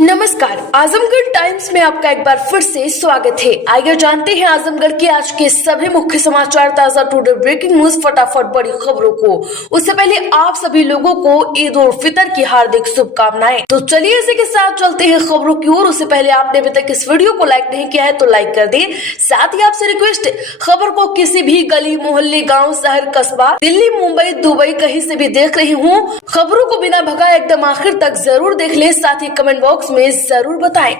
नमस्कार, आजमगढ़ टाइम्स में आपका एक बार फिर से स्वागत है। आइए जानते हैं आजमगढ़ के आज के सभी मुख्य समाचार, ताजा टुडे ब्रेकिंग न्यूज, फटाफट बड़ी खबरों को। उससे पहले आप सभी लोगों को ईद उल फितर की हार्दिक शुभकामनाएं। तो चलिए इसी के साथ चलते हैं खबरों की ओर। उससे पहले आपने अभी तक इस वीडियो को लाइक नहीं किया है तो लाइक कर दें। साथ ही आपसे रिक्वेस्ट है, खबर को किसी भी गली मोहल्ले, गाँव, शहर, कस्बा, दिल्ली, मुंबई, दुबई कहीं से भी देख रही हूँ, खबरों को बिना भगाए एकदम आखिर तक जरूर देख ले। साथ ही कमेंट बॉक्स में जरूर बताएं।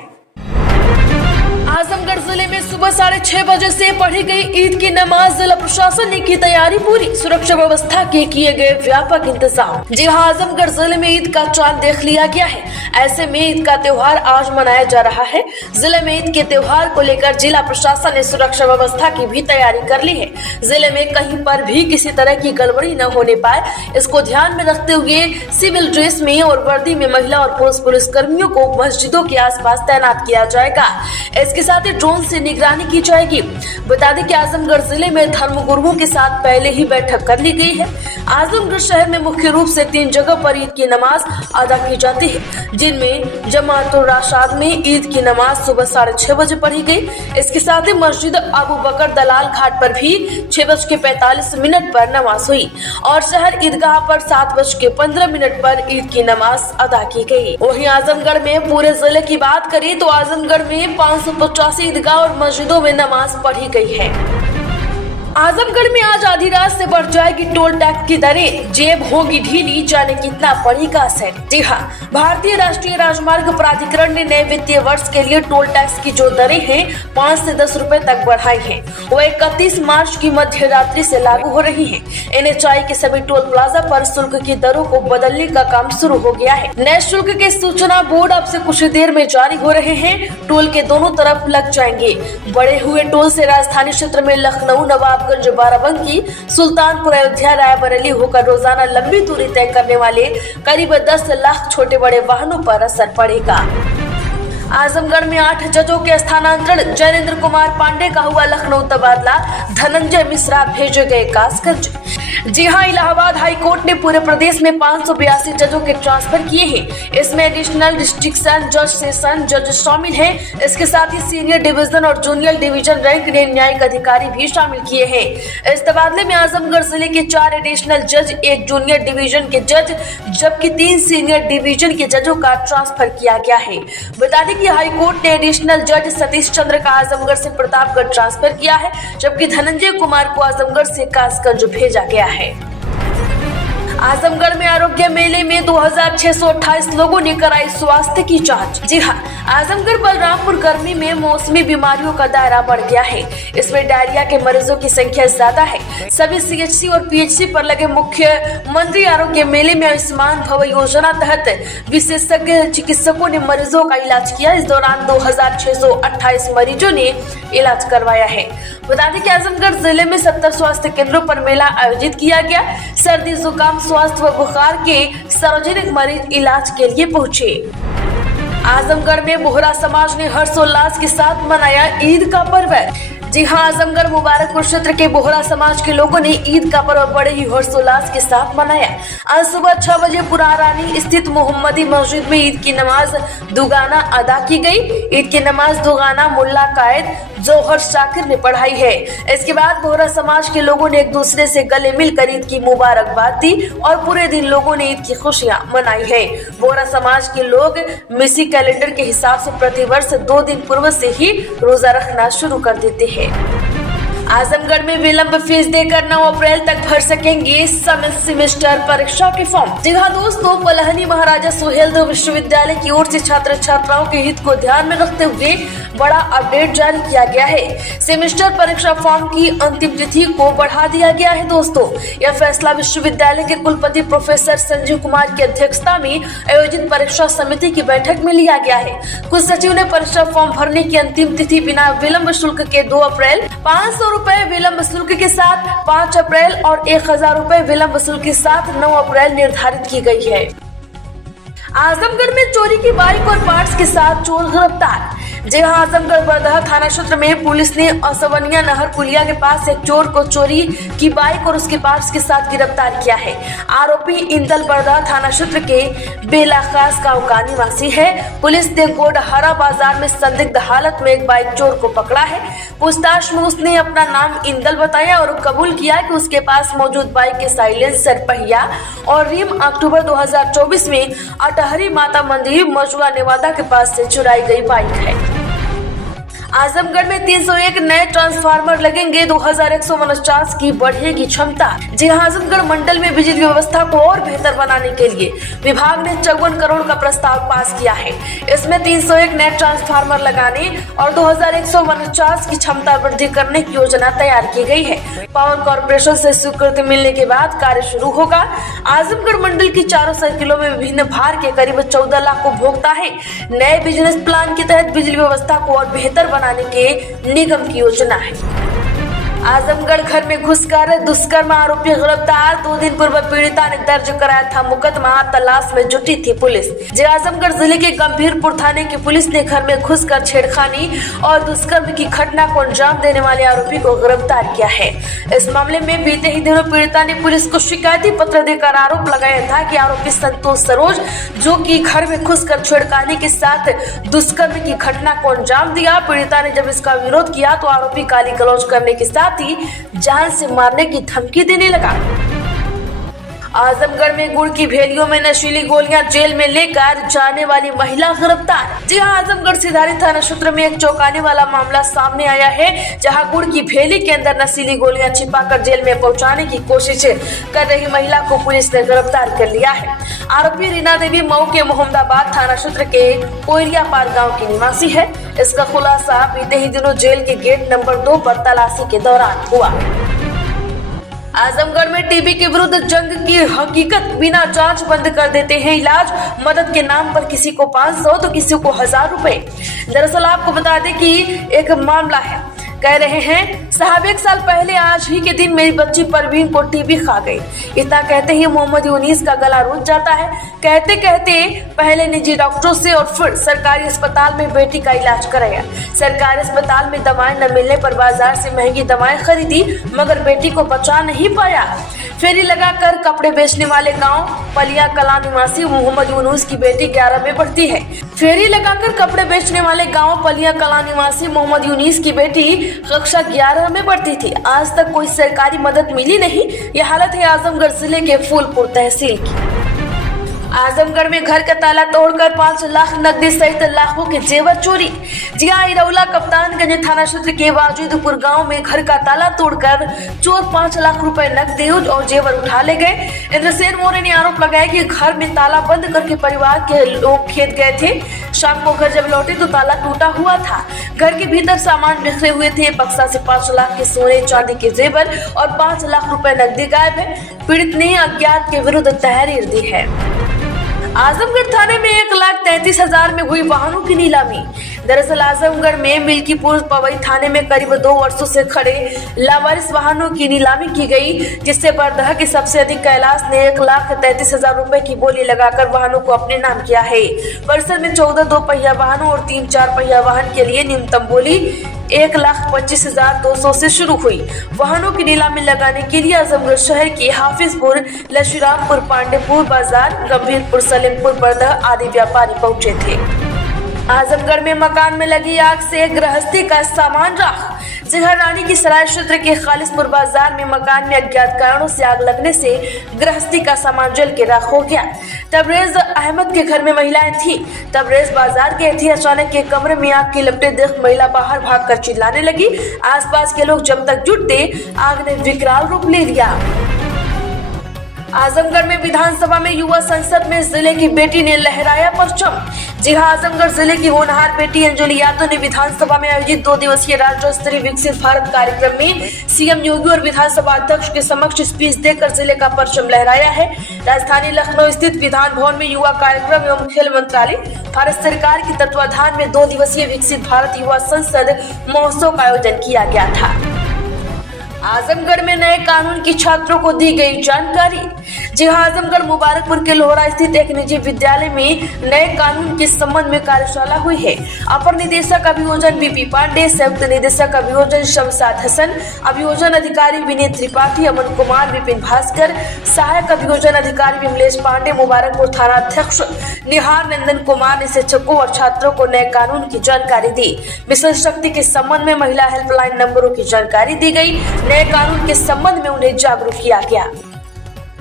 आजमगढ़ जिले में सुबह 6:30 बजे से पढ़ी गई ईद की नमाज। जिला प्रशासन ने की तैयारी पूरी, सुरक्षा व्यवस्था के किए गए व्यापक इंतजाम। जी हां, आजमगढ़ जिले में ईद का चांद देख लिया गया है। ऐसे में ईद का त्योहार आज मनाया जा रहा है। जिले में ईद के त्योहार को लेकर जिला प्रशासन ने सुरक्षा व्यवस्था की भी तैयारी कर ली है। जिले में कहीं पर भी किसी तरह की गड़बड़ी न होने पाए, इसको ध्यान में रखते हुए सिविल ड्रेस में और वर्दी में महिला और पुलिस कर्मियों को मस्जिदों के आसपास तैनात किया जाएगा। इसके साथ ही ड्रोन से निगरानी की जाएगी। बता दें कि आजमगढ़ जिले में धर्मगुरुओं के साथ पहले ही बैठक कर ली गई है। आजमगढ़ शहर में मुख्य रूप से 3 जगह पर ईद की नमाज अदा की जाती है, जिनमें जमातुल राशाद में ईद की नमाज सुबह 6:30 बजे पढ़ी गई। इसके साथ ही मस्जिद अबू बकर दलाल घाट पर भी 6:45 पर नमाज हुई और शहर ईदगाह पर 7:15 पर ईद की नमाज अदा की गई। वहीं आजमगढ़ में पूरे जिले की बात करें तो आजमगढ़ में 585 ईदगाह और मस्जिदों में नमाज पढ़ी गई है। आजमगढ़ में आज आधी रात से बढ़ जाएगी टोल टैक्स की दरें, जेब होगी ढीली, जाने कितना पड़ेगा असर। जी हां, भारतीय राष्ट्रीय राजमार्ग प्राधिकरण ने नए वित्तीय वर्ष के लिए टोल टैक्स की जो दरें हैं 5 से 10 रुपए तक बढ़ाई हैं। वो 31 मार्च की मध्य रात्रि से लागू हो रही है। NHAI के सभी टोल प्लाजा पर शुल्क की दरों को बदलने का काम शुरू हो गया है। नए शुल्क के सूचना बोर्ड अब से कुछ देर में जारी हो रहे हैं। टोल के दोनों तरफ लग जाएंगे। बढ़े हुए टोल से राजधानी क्षेत्र में लखनऊ, नवाबगंज, बाराबंकी, सुल्तानपुर, अयोध्या, रायबरेली होकर रोजाना लंबी दूरी तय करने वाले करीब 10 लाख छोटे बड़े वाहनों पर असर पड़ेगा। आजमगढ़ में 8 जजों के स्थानांतरण, जैनेंद्र कुमार पांडे का हुआ लखनऊ तबादला, धनंजय मिश्रा भेजे गए कासगंज। जी हां, इलाहाबाद हाई कोर्ट ने पूरे प्रदेश में 582 जजों के ट्रांसफर किए हैं। इसमें एडिशनल डिस्ट्रिक्शन जज, सेशन जज शामिल हैं। इसके साथ ही सीनियर डिवीजन और जूनियर डिवीजन रैंक के न्यायिक अधिकारी भी शामिल किए हैं। इस तबादले में आजमगढ़ जिले के 4 एडिशनल जज, 1 जूनियर डिवीजन के जज जबकि 3 सीनियर डिवीजन के जजों का ट्रांसफर किया गया है। बता दें कि हाई कोर्ट ने एडिशनल जज सतीश चंद्र का आजमगढ़ से प्रतापगढ़ ट्रांसफर किया है, जबकि धनंजय कुमार को आजमगढ़ से कासगंज भेजा गया है। आजमगढ़ में आरोग्य मेले में 2628 लोगों ने कराई स्वास्थ्य की जांच। जी हां, आजमगढ़ बलरामपुर गर्मी में मौसमी बीमारियों का दायरा बढ़ गया है। इसमें डायरिया के मरीजों की संख्या ज्यादा है। सभी CHC और PHC पर लगे मुख्यमंत्री आरोग्य मेले में आयुष्मान भव योजना तहत विशेषज्ञ चिकित्सकों ने मरीजों का इलाज किया। इस दौरान 2628 मरीजों ने इलाज करवाया है। बता दें कि आजमगढ़ जिले में 70 स्वास्थ्य केंद्रों पर मेला आयोजित किया गया। सर्दी, जुकाम, स्वास्थ्य व बुखार के सार्वजनिक मरीज इलाज के लिए पहुंचे। आजमगढ़ में बोहरा समाज ने हर्षोल्लास के साथ मनाया ईद का पर्व। जी हां, आजमगढ़ मुबारकपुर क्षेत्र के बोहरा समाज के लोगों ने ईद का पर्व बड़े ही हर्षोल्लास के साथ मनाया। आज सुबह 6 बजे पुरारानी स्थित मोहम्मदी मस्जिद में ईद की नमाज दुगाना अदा की गई। ईद की नमाज दुगाना मुल्ला कायद जोहर शाकिर ने पढ़ाई है। इसके बाद बोहरा समाज के लोगों ने एक दूसरे से गले मिलकर ईद की मुबारकबाद दी और पूरे दिन लोगों ने ईद की खुशियां मनाई है। बोहरा समाज के लोग मिसी कैलेंडर के हिसाब से प्रतिवर्ष 2 दिन पूर्व से ही रोजा रखना शुरू कर देते हैं। आजमगढ़ में विलंब फीस देकर 9 अप्रैल तक भर सकेंगे सेमेस्टर परीक्षा के फॉर्म। जी हां दोस्तों, पलहनी महाराजा सुहेलदेव विश्वविद्यालय की ओर से छात्र छात्राओं के हित को ध्यान में रखते हुए बड़ा अपडेट जारी किया गया है। सेमेस्टर परीक्षा फॉर्म की अंतिम तिथि को बढ़ा दिया गया है। दोस्तों, यह फैसला विश्वविद्यालय के कुलपति प्रोफेसर संजीव कुमार की अध्यक्षता में आयोजित परीक्षा समिति की बैठक में लिया गया है। कुल सचिव ने परीक्षा फॉर्म भरने की अंतिम तिथि बिना विलंब शुल्क के 2 अप्रैल, 500 रुपए विलंब शुल्क के साथ 5 अप्रैल और 1000 रुपए विलंब शुल्क के साथ 9 अप्रैल निर्धारित की गई है। आजमगढ़ में चोरी की बाइक और पार्ट्स के साथ चोर गिरफ्तार। जी हां, आजमगढ़ बरदहा थाना क्षेत्र में पुलिस ने असवनिया नहर पुलिया के पास एक चोर को चोरी की बाइक और उसके पार्ट्स के साथ गिरफ्तार किया है। आरोपी इंदल बरदहा थाना क्षेत्र के बेलाखास गांव का निवासी है। पुलिस ने गोडहरा बाजार में संदिग्ध हालत में एक बाइक चोर को पकड़ा है। पूछताछ में उसने अपना नाम इंदल बताया और कबूल किया कि उसके पास मौजूद बाइक के साइलेंसर, पहिया और रिम अक्टूबर 2024 में अटहरी माता मंदिर मजुआ नेवादा के पास से चुराई गई बाइक है। आजमगढ़ में 301 नए ट्रांसफार्मर लगेंगे, 2149 की बढ़ेगी क्षमता। जी हां, आजमगढ़ मंडल में बिजली व्यवस्था को और बेहतर बनाने के लिए विभाग ने 54 करोड़ का प्रस्ताव पास किया है। इसमें 301 नए ट्रांसफार्मर लगाने और 2149 की क्षमता वृद्धि करने की योजना तैयार की गई है। पावर कॉर्पोरेशन से स्वीकृति मिलने के बाद कार्य शुरू होगा। आजमगढ़ मंडल की चारों सर्किलों में विभिन्न भार के करीब 14 लाख उपभोक्ता है। नए बिजनेस प्लान के तहत बिजली व्यवस्था को और बेहतर बनाने के निगम की योजना है। आजमगढ़ घर में घुसकर दुष्कर्म आरोपी गिरफ्तार। 2 दिन पूर्व पीड़िता ने दर्ज कराया था मुकदमा, तलाश में जुटी थी पुलिस। आजमगढ़ जिले के गंभीरपुर थाने की पुलिस ने घर में घुसकर छेड़खानी और दुष्कर्म की घटना को अंजाम देने वाले आरोपी को गिरफ्तार किया है। इस मामले में बीते ही दिनों पीड़िता ने पुलिस को शिकायती पत्र देकर आरोप लगाया था कि आरोपी संतोष सरोज, जो कि घर में घुसकर छेड़खानी के साथ दुष्कर्म की घटना को अंजाम दिया। पीड़िता ने जब इसका विरोध किया तो आरोपी गाली गलौज करने के साथ ही जान से मारने की धमकी देने लगा। आजमगढ़ में गुड़ की भेलियों में नशीली गोलियां जेल में लेकर जाने वाली महिला गिरफ्तार। जी हां, आजमगढ़ सिधारी थाना क्षेत्र में एक चौंकाने वाला मामला सामने आया है, जहां गुड़ की भेली के अंदर नशीली गोलियां छिपाकर जेल में पहुंचाने की कोशिश कर रही महिला को पुलिस ने गिरफ्तार कर लिया है। आरोपी रीना देवी मऊ के मोहम्मदाबाद थाना क्षेत्र के कोयरियापार गाँव की निवासी है। इसका खुलासा बीते ही दिनों जेल के गेट नंबर 2 पर तलाशी के दौरान हुआ। आजमगढ़ में टीबी के विरुद्ध जंग की हकीकत, बिना जांच बंद कर देते हैं इलाज। मदद के नाम पर किसी को 500 तो किसी को 1000 रुपए। दरअसल आपको बता दें कि एक मामला है, कह रहे हैं साहब 1 साल पहले आज ही के दिन मेरी बच्ची परवीन को टीबी खा गई। इतना कहते ही मोहम्मद यूनिस का गला रुक जाता है। कहते कहते पहले निजी डॉक्टरों से और फिर सरकारी अस्पताल में बेटी का इलाज कराया। सरकारी अस्पताल में दवाएं न मिलने पर बाजार से महंगी दवाएं खरीदी, मगर बेटी को बचा नहीं पाया। फेरी लगाकर कपड़े बेचने वाले गांव पलिया कला निवासी मोहम्मद यूनुस की बेटी 11 में पढ़ती है। फेरी लगाकर कपड़े बेचने वाले गांव पलिया कला निवासी मोहम्मद यूनुस की बेटी कक्षा 11 में पढ़ती थी। आज तक कोई सरकारी मदद मिली नहीं। यह हालत है आजमगढ़ जिले के फूलपुर तहसील की। आजमगढ़ में घर का ताला तोड़कर 5 लाख नकदी सहित लाखों के जेवर चोरी। जी हां, इरौला कप्तानगंज थाना क्षेत्र के वाजिदपुर गांव में घर का ताला तोड़कर चोर 5 लाख रुपए नकदी और जेवर उठा ले गए। इंद्रसेन मौर्य ने आरोप लगाया कि घर में ताला बंद करके परिवार के लोग खेत गए थे। शाम को घर जब लौटे तो ताला टूटा हुआ था। घर के भीतर सामान बिखरे हुए थे। बक्सा से 5 लाख के सोने चांदी के जेवर और 5 लाख रुपए नकदी गायब है। पीड़ित ने अज्ञात के विरुद्ध तहरीर दी है। आजमगढ़ थाने में 1,33,000 में हुई वाहनों की नीलामी। दरअसल आजमगढ़ में मिल्कीपुर पवई थाने में करीब 2 वर्षों से खड़े लावारिस वाहनों की नीलामी की गई, जिससे बरदहा के सबसे अधिक कैलाश ने 1,33,000 रुपए की बोली लगाकर वाहनों को अपने नाम किया है। परिसर में 14 2 पहिया वाहनों और 3 4 पहिया वाहन के लिए न्यूनतम बोली 1,25,200 से शुरू हुई। वाहनों की नीलामी लगाने के लिए आजमगढ़ शहर के हाफिजपुर, लशीरामपुर, पांडेपुर बाजार, गंभीरपुर, सलेमपुर, बरदह आदि व्यापारी पहुंचे थे। आजमगढ़ में मकान में लगी आग से गृहस्थी का सामान राख। रानी की सराय क्षेत्र के खालिसपुर बाजार में मकान में अज्ञात कारणों से आग लगने से गृहस्थी का सामान जल के राख हो गया। तबरेज अहमद के घर में महिलाएं थी। तबरेज बाजार गई थी। अचानक एक कमरे में आग की लपटें देख महिला बाहर भागकर चिल्लाने लगी। आसपास के लोग जब तक जुटते, आग ने विकराल रूप ले लिया। आजमगढ़ में विधानसभा में युवा संसद में जिले की बेटी ने लहराया परचम। जी हां, आजमगढ़ जिले की होनहार बेटी अंजलि यादव ने विधानसभा में आयोजित 2 दिवसीय राज्य स्तरीय विकसित भारत कार्यक्रम में सीएम योगी और विधानसभा अध्यक्ष के समक्ष स्पीच देकर जिले का परचम लहराया है। राजधानी लखनऊ स्थित विधान भवन में युवा कार्यक्रम एवं खेल मंत्रालय भारत सरकार के तत्वाधान में 2 दिवसीय विकसित भारत युवा संसद महोत्सव का आयोजन किया गया था। आजमगढ़ में नए कानून की छात्रों को दी गई जानकारी। जी हां, आजमगढ़ मुबारकपुर के लोहरा स्थित एक निजी विद्यालय में नए कानून के संबंध में कार्यशाला हुई है। अपर निदेशक अभियोजन बीपी पांडे, संयुक्त निदेशक अभियोजन शमशाद हसन, अभियोजन अधिकारी विनीत त्रिपाठी, अमन कुमार, विपिन भास्कर, सहायक अभियोजन अधिकारी विमलेश पांडे, मुबारकपुर थाना अध्यक्ष निहार नंदन कुमार ने शिक्षकों और छात्रों को नए कानून की जानकारी दी। मिशन शक्ति के संबंध में महिला हेल्पलाइन नंबरों की जानकारी दी गई। नए कानून के संबंध में उन्हें जागरूक किया गया।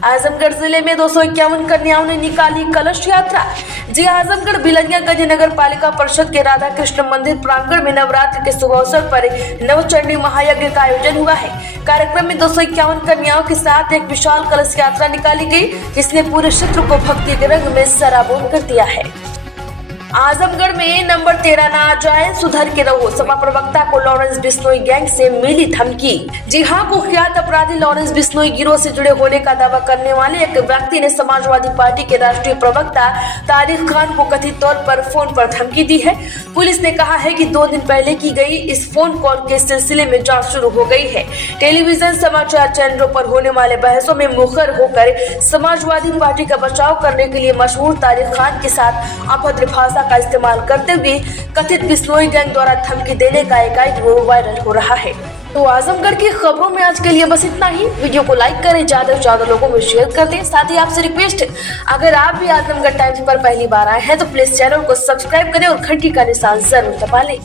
आजमगढ़ जिले में 251 कन्याओं ने निकाली कलश यात्रा। जी आजमगढ़ बिलरियागंज नगर पालिका परिषद के राधा कृष्ण मंदिर प्रांगण में नवरात्र के शुभ अवसर पर नवचंडी महायज्ञ का आयोजन हुआ है। कार्यक्रम में 251 कन्याओं के साथ एक विशाल कलश यात्रा निकाली गई, जिसने पूरे क्षेत्र को भक्ति के रंग में सराबोर कर दिया है। आजमगढ़ में नंबर 13 ना आ जाए, सुधर के रहो, सपा प्रवक्ता को लॉरेंस बिश्नोई गैंग से मिली धमकी। जी हां, कुख्यात अपराधी लॉरेंस बिश्नोई गिरोह से जुड़े होने का दावा करने वाले एक व्यक्ति ने समाजवादी पार्टी के राष्ट्रीय प्रवक्ता तारिक खान को कथित तौर पर फोन पर धमकी दी है। पुलिस ने कहा है कि 2 दिन पहले की गई इस फोन कॉल के सिलसिले में जांच शुरू हो गई है। टेलीविजन समाचार चैनलों पर होने वाले बहसों में मुखर होकर समाजवादी पार्टी का बचाव करने के लिए मशहूर तारिक खान के साथ अभद्र भाषा का इस्तेमाल करते हुए कथित बिश्नोई गैंग द्वारा धमकी देने का एक वीडियो वायरल हो रहा है। तो आजमगढ़ की खबरों में आज के लिए बस इतना ही। वीडियो को लाइक करें, ज्यादा से ज्यादा लोगों में शेयर कर दें। साथ ही आपसे रिक्वेस्ट, अगर आप भी आजमगढ़ टाइम्स पर पहली बार आए हैं तो प्लीज चैनल को सब्सक्राइब करें और घंटी का निशान जरूर दबा लें।